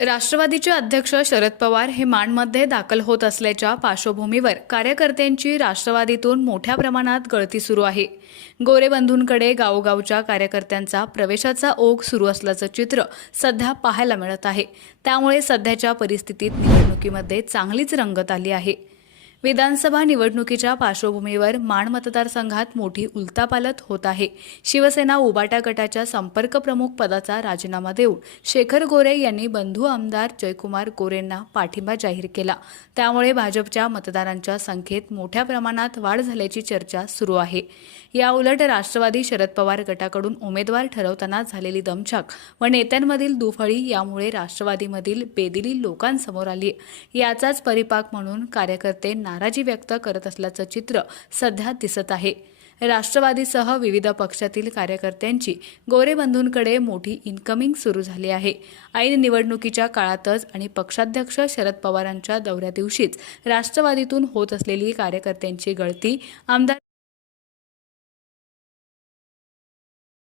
राष्ट्रवादीचे अध्यक्ष शरद पवार हे माणमध्ये दाखल होत असल्याच्या पार्श्वभूमीवर कार्यकर्त्यांची राष्ट्रवादीतून मोठ्या प्रमाणात गळती सुरू आहे. गोरेबंधूंकडे गावोगावच्या कार्यकर्त्यांचा प्रवेशाचा ओघ सुरू असल्याचं चित्र सध्या पाहायला मिळत आहे. त्यामुळे सध्याच्या परिस्थितीत निवडणुकीमध्ये चांगलीच रंगत आली आहे. विधानसभा निवडणुकीच्या पार्श्वभूमीवर माण मतदारसंघात मोठी उलतापालत होत आहे. शिवसेना उबाटा गटाच्या संपर्क प्रमुख पदाचा राजीनामा देऊन शेखर गोरे यांनी बंधू आमदार जयकुमार गोरेंना पाठिंबा जाहीर केला. त्यामुळे भाजपच्या मतदारांच्या संख्येत मोठ्या प्रमाणात वाढ झाल्याची चर्चा सुरू आहे. याउलट राष्ट्रवादी शरद पवार गटाकडून उमेदवार ठरवताना झालेली दमछाक व नेत्यांमधील दुफळी यामुळे राष्ट्रवादीमधील बेदिली लोकांसमोर आली याचाच परिपाक म्हणून कार्यकर्ते नाराजी व्यक्त करत असल्याचं चित्र सध्या दिसत आहे. राष्ट्रवादीसह विविध पक्षातील कार्यकर्त्यांची गोरेबंधूंकडे मोठी इन्कमिंग सुरू झाली आहे. ऐन निवडणुकीच्या काळातच आणि पक्षाध्यक्ष शरद पवारांच्या दौऱ्या दिवशीच राष्ट्रवादीतून होत असलेली कार्यकर्त्यांची गळती आमदार